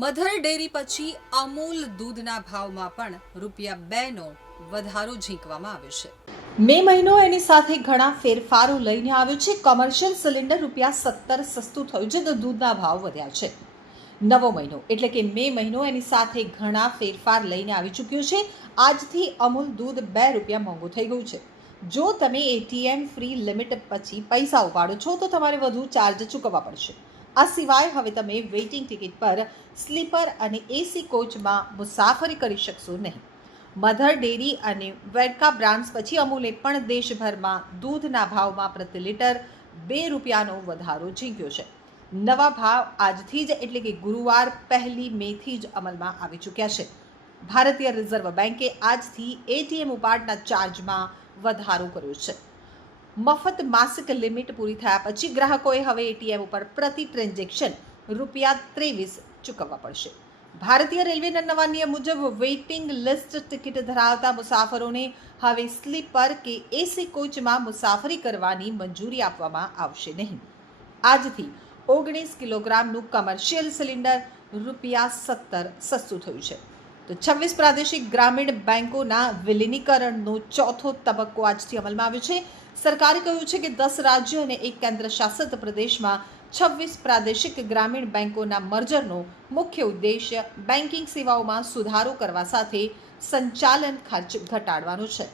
Mother dairy પછી અમૂલ દૂધના ભાવમાં પણ રૂપિયા બેનો વધારો ઝીંકવામાં આવ્યો છે. મે મહિનો એની સાથે ઘણા ફેરફારો લઈને આવ્યો છે. કોમર્શિયલ સિલિન્ડર રૂપિયા સત્તર સસ્તું થયું છે તો દૂધના ભાવ વધ્યા છે. નવો મહિનો એટલે કે મે મહિનો એની સાથે ઘણા ફેરફાર લઈને આવી ચૂક્યો છે. આજથી અમૂલ દૂધ બે રૂપિયા મોંઘું થઈ ગયું છે. જો તમે એટીએમ ફ્રી લિમિટ પછી પૈસા ઉપાડો છો તો તમારે વધુ ચાર્જ ચૂકવવા પડશે. આ સિવાય હવે તમે વેઇટિંગ ટિકિટ પર સ્લીપર અને એસી કોચમાં મુસાફરી કરી શકશો નહીં. મધર ડેરી અને વેડકા બ્રાન્ડ્સ પછી અમૂલે પણ દેશભરમાં દૂધના ભાવમાં પ્રતિ લીટર બે રૂપિયાનો વધારો ઝીંક્યો છે. નવા ભાવ આજથી જ એટલે કે ગુરુવાર પહેલી મેથી જ અમલમાં આવી ચૂક્યા છે. ભારતીય રિઝર્વ બેન્કે આજથી એટીએમ ઉપાડના ચાર્જમાં વધારો કર્યો છે. મફત માસિક લિમિટ પૂરી થયા પછી ગ્રાહકોએ હવે એટીએમ ઉપર પ્રતિ ટ્રાન્ઝેક્શન રૂપિયા ત્રેવીસ ચૂકવવા પડશે. ભારતીય રેલવેના નવા નિયમ મુજબ વેઇટિંગ લિસ્ટ ટિકિટ ધરાવતા મુસાફરોને હવે સ્લીપર કે એસી કોચમાં મુસાફરી કરવાની મંજૂરી આપવામાં આવશે નહીં. આજથી ઓગણીસ કિલોગ્રામનું કમર્શિયલ સિલિન્ડર રૂપિયા સત્તર સસ્તું થયું છે. તો છવ્વીસ પ્રાદેશિક ગ્રામીણ બેન્કોના વિલીનીકરણનો ચોથો તબક્કો આજથી અમલમાં આવ્યો છે. સરકારે કહ્યું છે કે દસ રાજ્યો અને એક કેન્દ્ર શાસિત પ્રદેશમાં છવ્વીસ પ્રાદેશિક ગ્રામીણ બેન્કોના મર્જરનો મુખ્ય ઉદ્દેશ્ય બેન્કિંગ સેવાઓમાં સુધારો કરવા સાથે સંચાલન ખર્ચ ઘટાડવાનો છે.